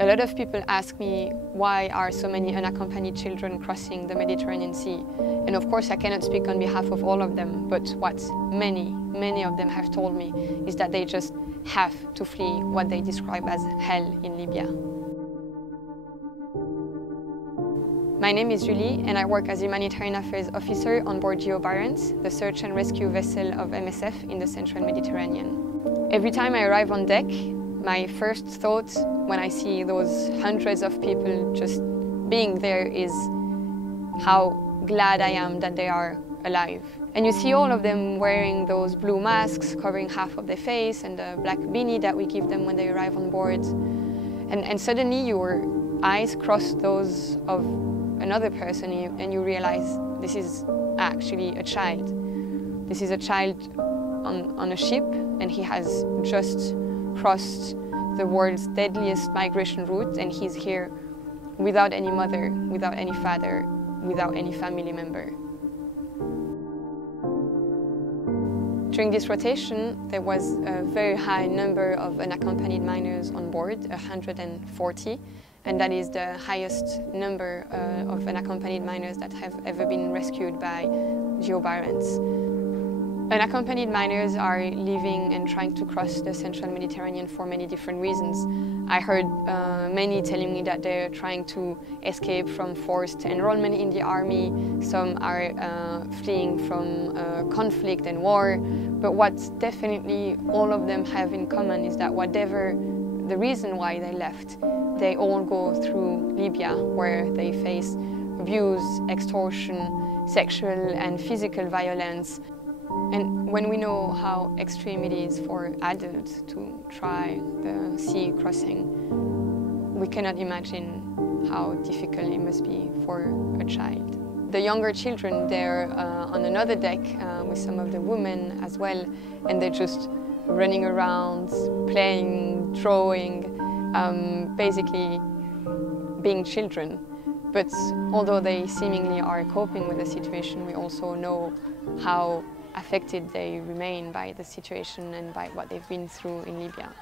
A lot of people ask me why are so many unaccompanied children crossing the Mediterranean Sea. And of course I cannot speak on behalf of all of them, but what many of them have told me is that they just have to flee what they describe as hell in Libya. My name is Julie and I work as Humanitarian Affairs Officer on board Geo Barents, the search and rescue vessel of MSF in the Central Mediterranean. Every time I arrive on deck, my first thought when I see those hundreds of people just being there is how glad I am that they are alive. And you see all of them wearing those blue masks covering half of their face and the black beanie that we give them when they arrive on board. And suddenly your eyes cross those of another person and you realize this is actually a child. This is a child on a ship and he has just crossed the world's deadliest migration route and he's here without any mother, without any father, without any family member. During this rotation, there was a very high number of unaccompanied minors on board, 140, and that is the highest number of unaccompanied minors that have ever been rescued by Geo Barents. Unaccompanied minors are living and trying to cross the Central Mediterranean for many different reasons. I heard many telling me that they're trying to escape from forced enrollment in the army. Some are fleeing from conflict and war. But what definitely all of them have in common is that whatever the reason why they left, they all go through Libya, where they face abuse, extortion, sexual and physical violence. And when we know how extreme it is for adults to try the sea crossing, we cannot imagine how difficult it must be for a child. The younger children, they're on another deck with some of the women as well, and they're just running around, playing, drawing, basically being children. But although they seemingly are coping with the situation, we also know how affected they remain by the situation and by what they've been through in Libya.